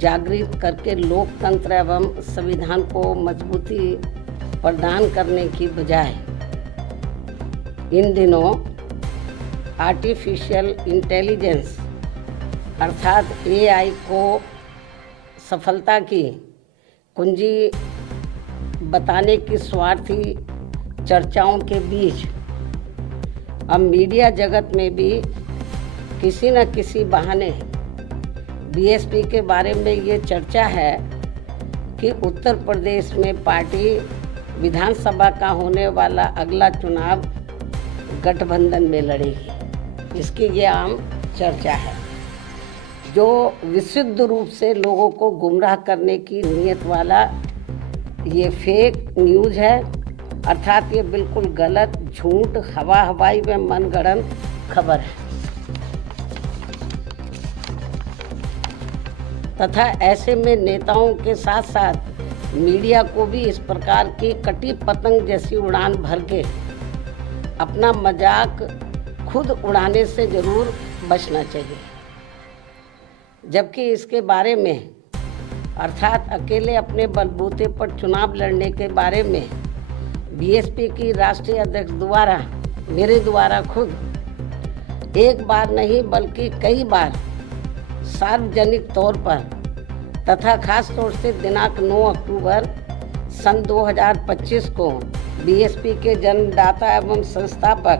जागृत करके लोकतंत्र एवं संविधान को मजबूती प्रदान करने की बजाय इन दिनों आर्टिफिशियल इंटेलिजेंस अर्थात AI को सफलता की कुंजी बताने की स्वार्थी चर्चाओं के बीच अब मीडिया जगत में भी किसी न किसी बहाने BSP के बारे में ये चर्चा है कि उत्तर प्रदेश में पार्टी विधानसभा का होने वाला अगला चुनाव गठबंधन में लड़ेगी। इसकी ये आम चर्चा है, जो विशुद्ध रूप से लोगों को गुमराह करने की नीयत वाला ये फेक न्यूज़ है। अर्थात ये बिल्कुल गलत, झूठ, हवाई व मनगढ़ंत खबर है तथा ऐसे में नेताओं के साथ साथ मीडिया को भी इस प्रकार की कटी पतंग जैसी उड़ान भर के अपना मजाक खुद उड़ाने से जरूर बचना चाहिए। जबकि इसके बारे में अर्थात अकेले अपने बलबूते पर चुनाव लड़ने के बारे में BSP की राष्ट्रीय अध्यक्ष द्वारा मेरे द्वारा खुद एक बार नहीं बल्कि कई बार सार्वजनिक तौर पर तथा खास तौर से दिनांक 9 अक्टूबर सन 2025 को BSP के जन्मदाता एवं संस्थापक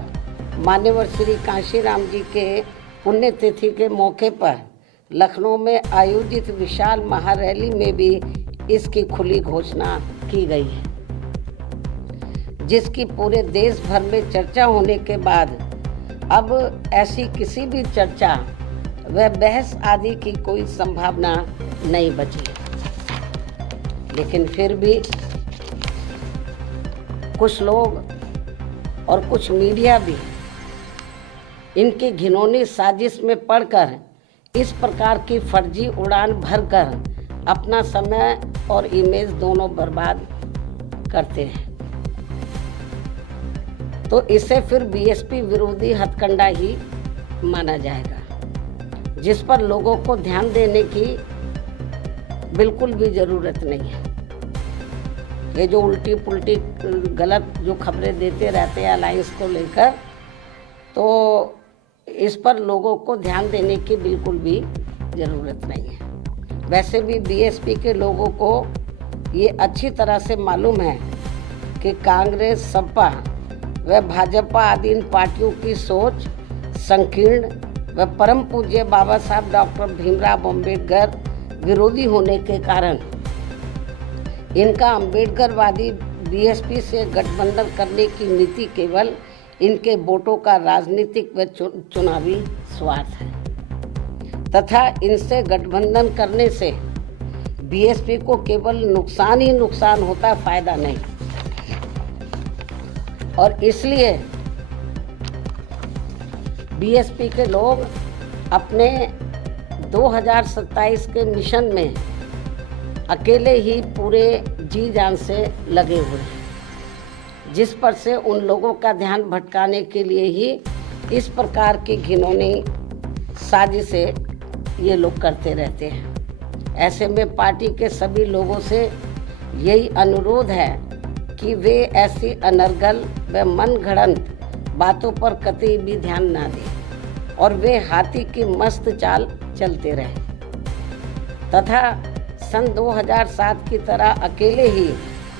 मान्यवर श्री कांशीराम जी के पुण्यतिथि के मौके पर लखनऊ में आयोजित विशाल महारैली में भी इसकी खुली घोषणा की गई है, जिसकी पूरे देश भर में चर्चा होने के बाद अब ऐसी किसी भी चर्चा व बहस आदि की कोई संभावना नहीं बची। लेकिन फिर भी कुछ लोग और कुछ मीडिया भी इनकी घिनौनी साजिश में पड़कर इस प्रकार की फर्जी उड़ान भरकर अपना समय और इमेज दोनों बर्बाद करते हैं। तो इसे फिर BSP विरोधी हथकंडा ही माना जाएगा, जिस पर लोगों को ध्यान देने की बिल्कुल भी ज़रूरत नहीं है। ये जो उल्टी पुल्टी गलत जो खबरें देते रहते हैं अलायंस को लेकर, तो इस पर लोगों को ध्यान देने की बिल्कुल भी ज़रूरत नहीं है। वैसे भी BSP के लोगों को ये अच्छी तरह से मालूम है कि कांग्रेस, सपा व भाजपा आदि इन पार्टियों की सोच संकीर्ण व परम पूज्य बाबा साहब डॉक्टर भीमराव अम्बेडकर विरोधी होने के कारण इनका अम्बेडकरवादी BSP से गठबंधन करने की नीति केवल इनके वोटों का राजनीतिक व चुनावी स्वार्थ है तथा इनसे गठबंधन करने से BSP को केवल नुकसान ही नुकसान होता, फायदा नहीं। और इसलिए BSP के लोग अपने 2027 के मिशन में अकेले ही पूरे जी जान से लगे हुए हैं, जिस पर से उन लोगों का ध्यान भटकाने के लिए ही इस प्रकार की घिनौनी साजिशें ये लोग करते रहते हैं। ऐसे में पार्टी के सभी लोगों से यही अनुरोध है कि वे ऐसी अनर्गल व मनगढ़ंत बातों पर कतई भी ध्यान ना दें और वे हाथी की मस्त चाल चलते रहें तथा सन 2007 की तरह अकेले ही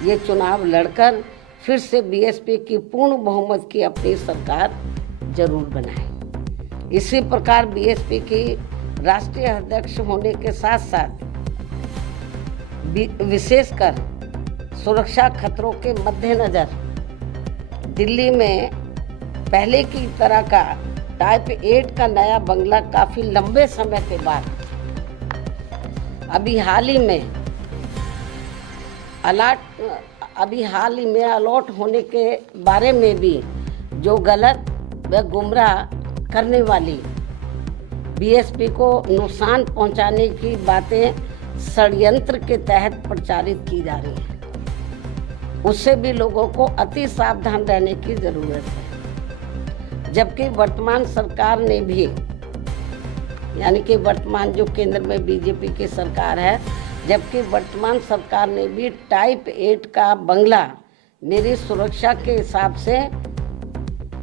ये चुनाव लड़कर फिर से BSP की पूर्ण बहुमत की अपनी सरकार जरूर बनाए। इसी प्रकार BSP की राष्ट्रीय अध्यक्ष होने के साथ साथ विशेषकर सुरक्षा खतरों के मद्देनजर दिल्ली में पहले की तरह का टाइप 8 का नया बंगला काफी लंबे समय के बाद अभी हाल ही में अलॉट होने के बारे में भी जो गलत व गुमराह करने वाली BSP को नुकसान पहुंचाने की बातें षड्यंत्र के तहत प्रचारित की जा रही हैं, उससे भी लोगों को अति सावधान रहने की जरूरत है। जबकि वर्तमान सरकार ने भी यानी कि वर्तमान जो केंद्र में बीजेपी की सरकार है, जबकि वर्तमान सरकार ने भी टाइप 8 का बंगला मेरी सुरक्षा के हिसाब से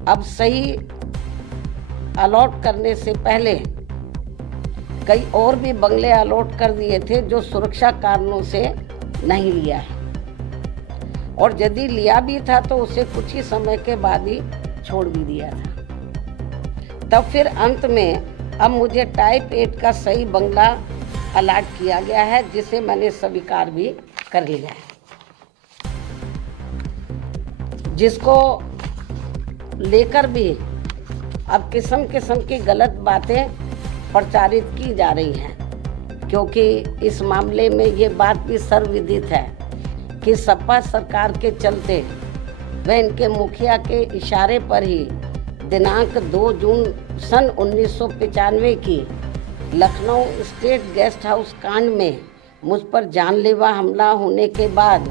अब सही अलॉट करने से पहले कई और भी बंगले अलॉट कर दिए थे जो सुरक्षा कारणों से नहीं लिया है, और यदि लिया भी था तो उसे कुछ ही समय के बाद ही छोड़ भी दिया था। तब फिर अंत में अब मुझे टाइप 8 का सही बंगला अलॉट किया गया है, जिसे मैंने स्वीकार भी कर लिया है, जिसको लेकर भी अब किस्म किस्म की गलत बातें प्रचारित की जा रही हैं, क्योंकि इस मामले में ये बात भी सर्वविदित है कि सपा सरकार के चलते व इनके मुखिया के इशारे पर ही दिनांक 2 जून सन 1995 की लखनऊ स्टेट गेस्ट हाउस कांड में मुझ पर जानलेवा हमला होने के बाद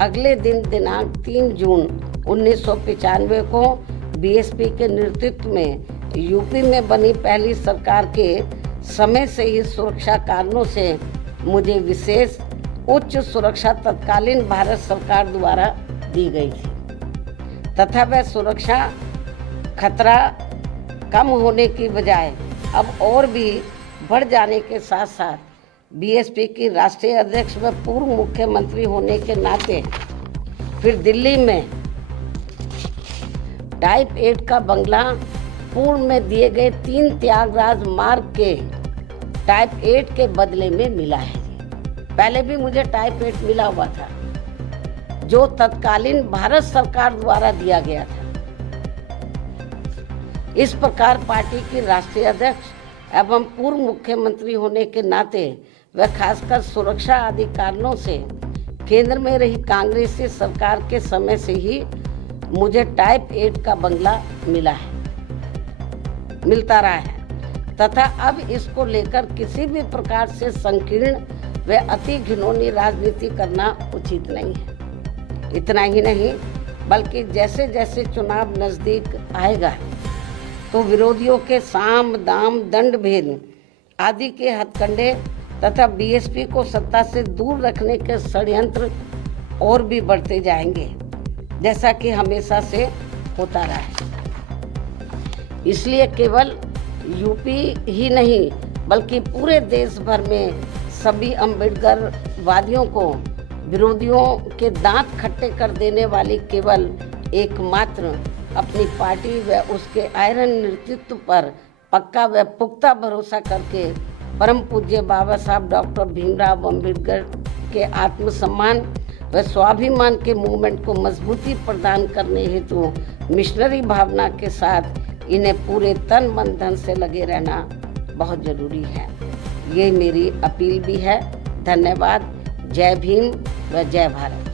अगले दिन दिनांक 3 जून 1995 को बीएसपी के नेतृत्व में यूपी में बनी पहली सरकार के समय से ही सुरक्षा कारणों से मुझे विशेष उच्च सुरक्षा तत्कालीन भारत सरकार द्वारा दी गई थी, तथा वह सुरक्षा खतरा कम होने की बजाय अब और भी बढ़ जाने के साथ साथ बीएसपी की राष्ट्रीय अध्यक्ष व पूर्व मुख्यमंत्री होने के नाते फिर दिल्ली में टाइप 8 का बंगला पूर्व में दिए गए 3 त्यागराज मार्ग के टाइप 8 के बदले में मिला है। पहले भी मुझे टाइप 8 मिला हुआ था जो तत्कालीन भारत सरकार द्वारा दिया गया था। इस प्रकार पार्टी की राष्ट्रीय अध्यक्ष एवं पूर्व मुख्यमंत्री होने के नाते व खासकर सुरक्षा आदि कारणों से केंद्र में रही कांग्रेसी सरकार के समय से ही मुझे टाइप 8 का बंगला मिलता रहा है, तथा अब इसको लेकर किसी भी प्रकार से संकीर्ण व अति घिनौनी राजनीति करना उचित नहीं है। इतना ही नहीं बल्कि जैसे जैसे चुनाव नजदीक आएगा तो विरोधियों के साम दाम दंड भेद आदि के हथकंडे तथा बीएसपी को सत्ता से दूर रखने के षड्यंत्र और भी बढ़ते जाएंगे, जैसा कि हमेशा से होता रहा है। इसलिए केवल यूपी ही नहीं बल्कि पूरे देश भर में सभी अम्बेडकर वादियों को विरोधियों के दांत खट्टे कर देने वाली केवल एकमात्र अपनी पार्टी व उसके आयरन नेतृत्व पर पक्का व पुख्ता भरोसा करके परम पूज्य बाबा साहब डॉक्टर भीमराव अम्बेडकर के आत्मसम्मान व स्वाभिमान के मूवमेंट को मजबूती प्रदान करने हेतु मिशनरी भावना के साथ इन्हें पूरे तन मन धन से लगे रहना बहुत जरूरी है। ये मेरी अपील भी है। धन्यवाद। जय भीम व जय भारत।